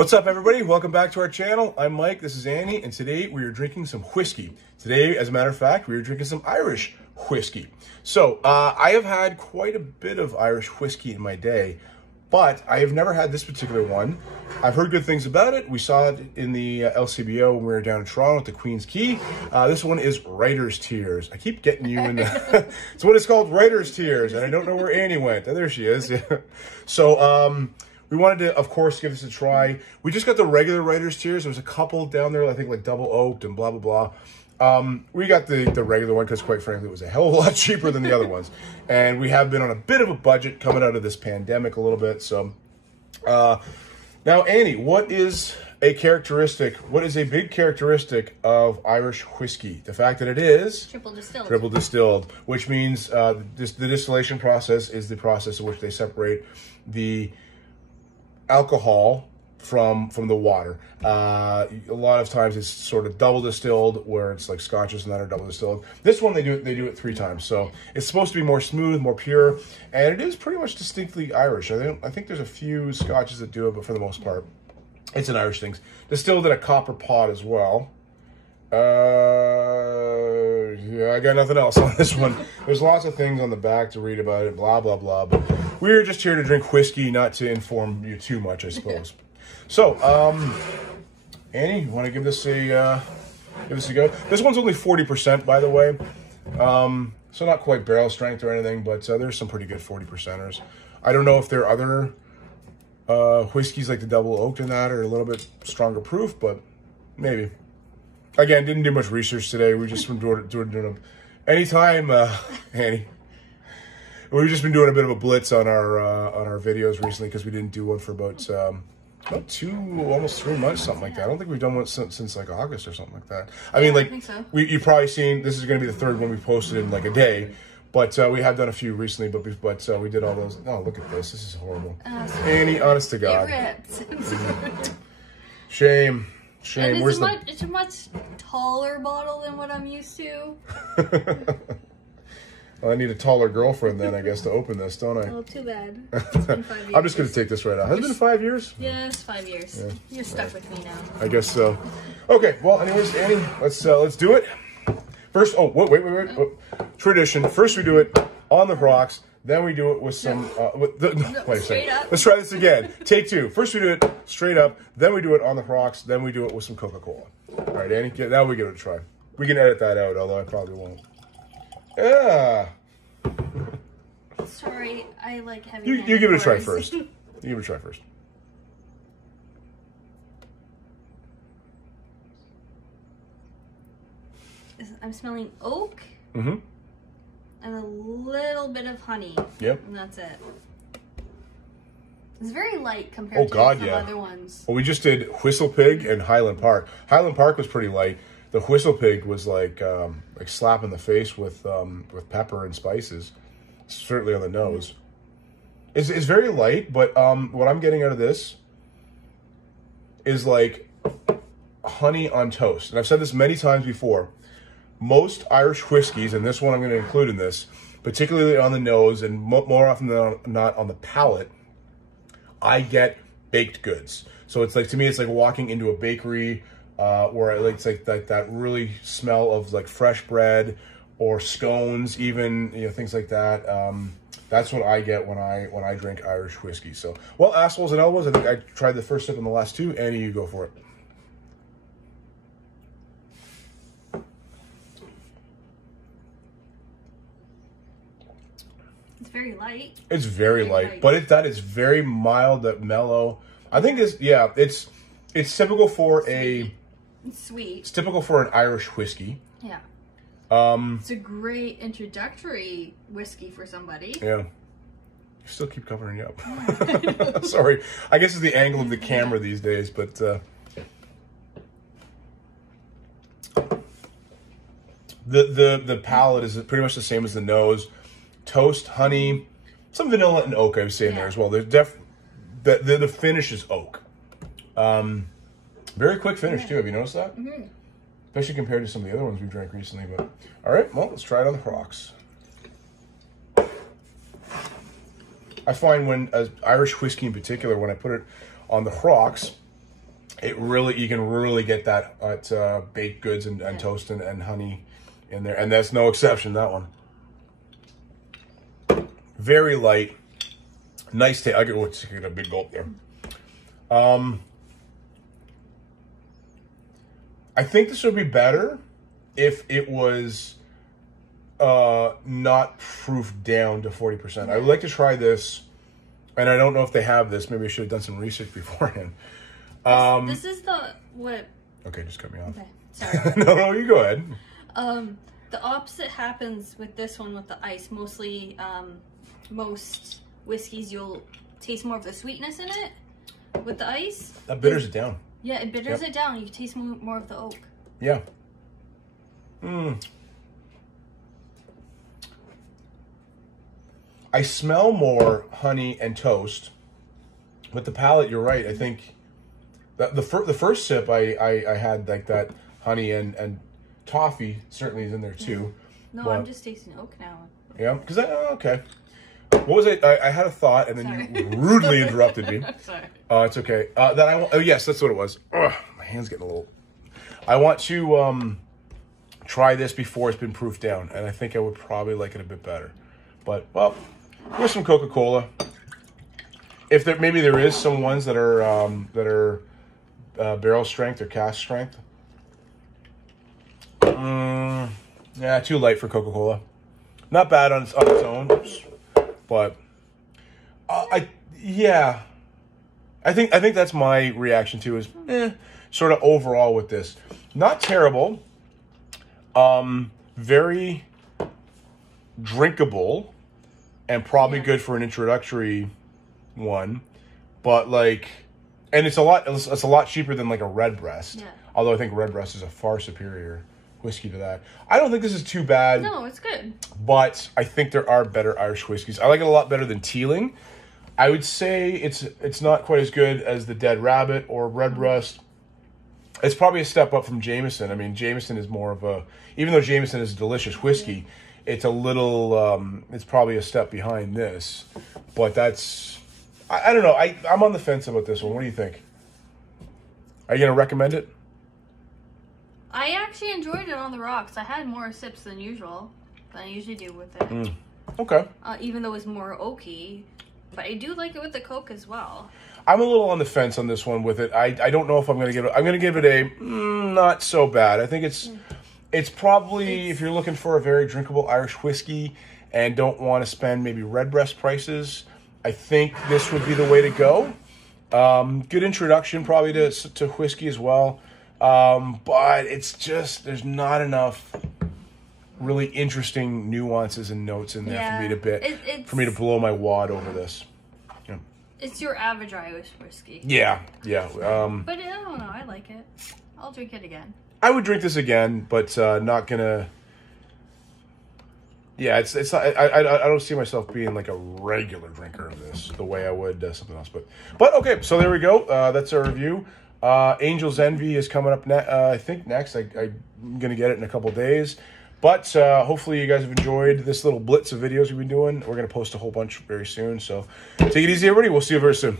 What's up, everybody? Welcome back to our channel. I'm Mike, this is Annie, and today we are drinking some whiskey. Today, as a matter of fact, we are drinking some Irish whiskey. So, I have had quite a bit of Irish whiskey in my day, but I have never had this particular one. I've heard good things about it. We saw it in the LCBO when we were down in Toronto at the Queen's Quay. This one is Writer's Tears. I keep getting you in the... It's what it's called, Writer's Tears, and I don't know where Annie went. Oh, there she is. So, we wanted to, of course, give this a try. We just got the regular Writer's Tears. There was a couple down there, I think, like double oaked and blah, blah, blah. We got the regular one because, quite frankly, it was a hell of a lot cheaper than the other ones. And we have been on a bit of a budget coming out of this pandemic a little bit. So, now, Annie, what is a big characteristic of Irish whiskey? The fact that it is triple distilled. Triple distilled, which means the distillation process is the process in which they separate the alcohol from the water. A lot of times it's sort of double distilled, where it's like scotches and that are double distilled. This one they do it 3 times, so it's supposed to be more smooth, more pure, and it is pretty much distinctly Irish. I think there's a few scotches that do it, but for the most part, it's an Irish thing. Distilled in a copper pot as well. Yeah, I got nothing else on this one. There's lots of things on the back to read about it, blah, blah, blah. But we're just here to drink whiskey, not to inform you too much, I suppose. So, Annie, you want to give this a go? This one's only 40%, by the way. So not quite barrel strength or anything, but there's some pretty good 40%ers. I don't know if there are other whiskeys like the double oaked in that are a little bit stronger proof, but maybe. Again, didn't do much research today. We just been doing anytime, Annie. We've just been doing a bit of a blitz on our videos recently because we didn't do one for about 2, almost 3 months, something like that. I don't think we've done one since like August or something like that. I mean, like, I think so. You've probably seen, this is going to be the 3rd one we posted in like a day, but we have done a few recently, but we did all those. Oh, look at this. This is horrible. Annie, honest to God. It ripped. Shame. And it's a much taller bottle than what I'm used to. Well, I need a taller girlfriend then, I guess, to open this, don't I? Oh, too bad. It's been 5 years. I'm just going to take this right out. Has it been 5 years? Yes, 5 years. Yeah. You're stuck with me now. I guess so. Okay, well, anyways, Annie, let's do it. First, oh, wait. Oh, tradition. First we do it on the rocks. Then we do it with some, wait a second. Let's try this again. Take 2. First we do it straight up, then we do it on the rocks, then we do it with some Coca-Cola. All right, Annie, now we give it a try. We can edit that out, although I probably won't. Yeah. Sorry, I like heavy. You give it a try first. You give it a try first. I'm smelling oak. Mm-hmm. And a little bit of honey. Yep. And that's it. It's very light compared to some other ones. Well, we just did Whistle Pig and Highland Park. Highland Park was pretty light. The Whistle Pig was like slap in the face with pepper and spices. Certainly on the nose. It's very light, but what I'm getting out of this is like honey on toast. And I've said this many times before. Most Irish whiskeys, and this one I'm going to include in this, particularly on the nose and more often than not on the palate, I get baked goods. So it's like, to me, it's like walking into a bakery where it's like that really smell of like fresh bread or scones, even, things like that. That's what I get when I drink Irish whiskey. So, well, assholes and elbows. I think I tried the first sip and the last 2. Annie, you go for it. It's very light. It's very light, but that is very mild, that mellow. I think it's typical for It's typical for an Irish whiskey. Yeah. It's a great introductory whiskey for somebody. Yeah. You still keep covering you up. Sorry. I guess it's the angle of the camera these days, but the palate is pretty much the same as the nose. Toast, honey, some vanilla and oak I would say in there as well. The finish is oak. Very quick finish too. Have you noticed that? Mm-hmm. Especially compared to some of the other ones we drank recently. But all right, well, let's try it on the rocks. I find when Irish whiskey in particular, when I put it on the rocks, It really, you can really get that at baked goods and toast and honey in there. And that's no exception, that one. Very light. Nice taste. I get a big gulp there. I think this would be better if it was not proofed down to 40%. I would like to try this, and I don't know if they have this. Maybe I should have done some research beforehand. This is the what? Okay, just cut me off. Okay, sorry. No, you go ahead. The opposite happens with this one with the ice. Mostly, most whiskeys you'll taste more of the sweetness in it with the ice. That bitters it down. Yeah, it bitters it down. You taste more of the oak. Yeah. I smell more honey and toast. With the palate, you're right. I think that the first sip I had like that honey and toffee certainly is in there too. No, but, I'm just tasting oak now. Yeah, because okay. What was it? I had a thought, and then you rudely interrupted me. Sorry. It's okay. Oh yes, that's what it was. Ugh, my hand's getting a little. I want to try this before it's been proofed down, and I think I would probably like it a bit better. But well, with some Coca-Cola. If maybe there is some ones that are barrel strength or cask strength. Yeah, too light for Coca-Cola. Not bad on its own. But I think that's my reaction to is sort of overall with this. Not terrible. Very drinkable and probably good for an introductory one. But and it's a lot cheaper than like a Redbreast. Yeah. Although I think Redbreast is a far superior whiskey to that. I don't think this is too bad. No, it's good. But I think there are better Irish whiskeys. I like it a lot better than Teeling. I would say it's not quite as good as the Dead Rabbit or Redbreast. It's probably a step up from Jameson. I mean, Jameson is more of a... Even though Jameson is a delicious whiskey, it's a little... it's probably a step behind this. But that's... I don't know. I'm on the fence about this one. What do you think? Are you going to recommend it? I actually enjoyed it on the rocks. I had more sips than usual, than I usually do with it. Okay. Even though it's more oaky, but I do like it with the Coke as well. I'm a little on the fence on this one with it. I don't know if I'm going to give it... I'm going to give it a not so bad. I think it's probably, if you're looking for a very drinkable Irish whiskey and don't want to spend maybe Redbreast prices, I think this would be the way to go. Good introduction probably to whiskey as well. But it's just, there's not enough really interesting nuances and notes in there for me to blow my wad over this. Yeah. It's your average Irish whiskey. Yeah. But I don't know, I like it. I'll drink it again. I would drink this again, but not gonna. Yeah, it's not, I don't see myself being like a regular drinker of this the way I would something else. But okay, so there we go. That's our review. Angel's Envy is coming up I think next. I'm going to get it in a couple days. But hopefully you guys have enjoyed this little blitz of videos we've been doing. We're going to post a whole bunch very soon. So take it easy, everybody. We'll see you very soon.